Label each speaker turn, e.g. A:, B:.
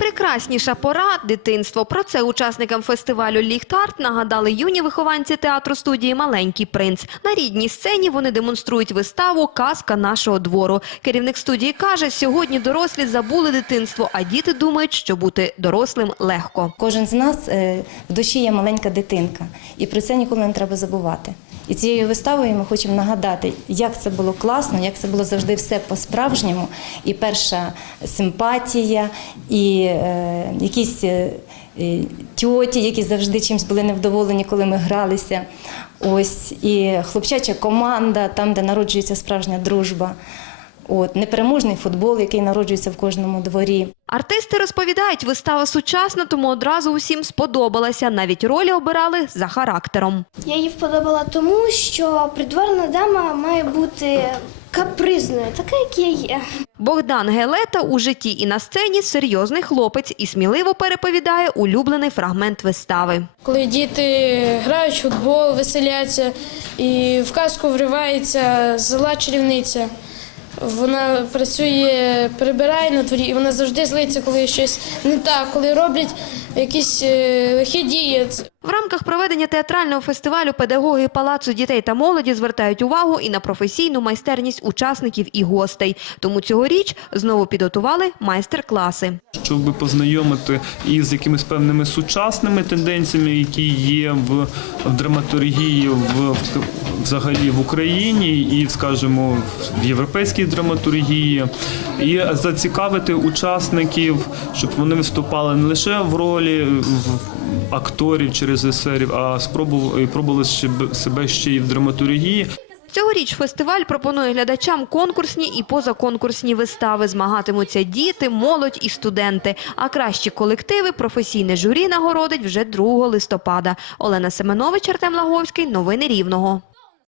A: Найпрекрасніша пора дитинство. Про це учасникам фестивалю Ліхтарт нагадали юні вихованці театру студії Маленький принц. На рідній сцені вони демонструють виставу Казка нашого двору. Керівник студії каже, сьогодні дорослі забули дитинство, а діти думають, що бути дорослим легко.
B: Кожен з нас е, в душі є маленька дитинка, і про це ніколи не треба забувати. І цією виставою ми хочемо нагадати, як це було класно, як це було завжди все по-справжньому. І перша симпатія, і якісь е, е, тьоті, які завжди чимось були невдоволені, коли ми гралися. Ось і хлопчача команда, там, де народжується справжня дружба. От непереможний футбол, який народжується в кожному дворі.
A: Артисти розповідають, вистава сучасна, тому одразу усім сподобалася. Навіть ролі обирали за характером.
C: Я її вподобала тому, що придворна дама має бути капризною, така, як я є.
A: Богдан Гелета у житті і на сцені серйозний хлопець і сміливо переповідає улюблений фрагмент вистави.
D: Коли діти грають в футбол, веселяться, і в казку вривається зла чарівниця. Вона працює, прибирає на дворі, і вона завжди злиться, коли щось не так, коли роблять якісь е, лихі дії.
A: В рамках проведення театрального фестивалю педагоги палацу дітей та молоді звертають увагу і на професійну майстерність учасників і гостей. Тому цьогоріч знову підготували майстер-класи.
E: щоб познайомити із якимись певними сучасними тенденціями, які є в, драматургії в взагалі в Україні і, скажімо, в європейській драматургії, і зацікавити учасників, щоб вони виступали не лише в ролі в- акторів через есерів, а спробували пробували себе ще й в драматургії.
A: Цьогоріч фестиваль пропонує глядачам конкурсні і позаконкурсні вистави. Змагатимуться діти, молодь і студенти. А кращі колективи професійне журі нагородить вже 2 листопада. Олена Семенович, Артем Лаговський. Новини Рівного.